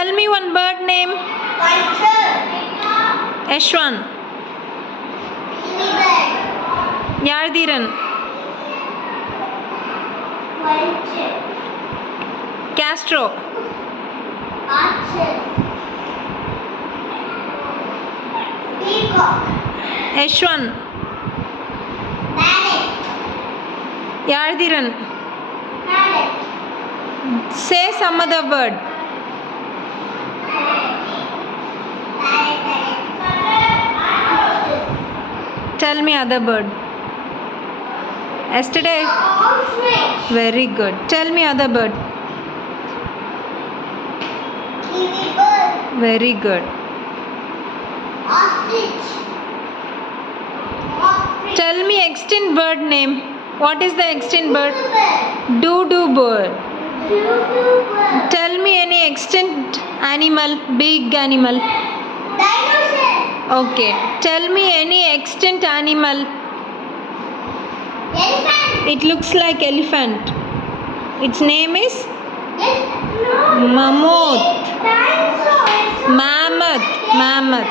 Tell me one bird name. Ashwan. Yardiran. Castro. Ashwan. Yardiran. Say some other word. Tell me other bird. Yesterday. Very good. Tell me other bird. Very good. Tell me extinct bird name. What is the extinct bird? Doo-doo bird. Tell me any extinct animal, big animal. Dinosaur. Okay. Tell me any extinct animal. Elephant. It looks like elephant. Its name is No. mammoth. Dinosaur. Mammoth.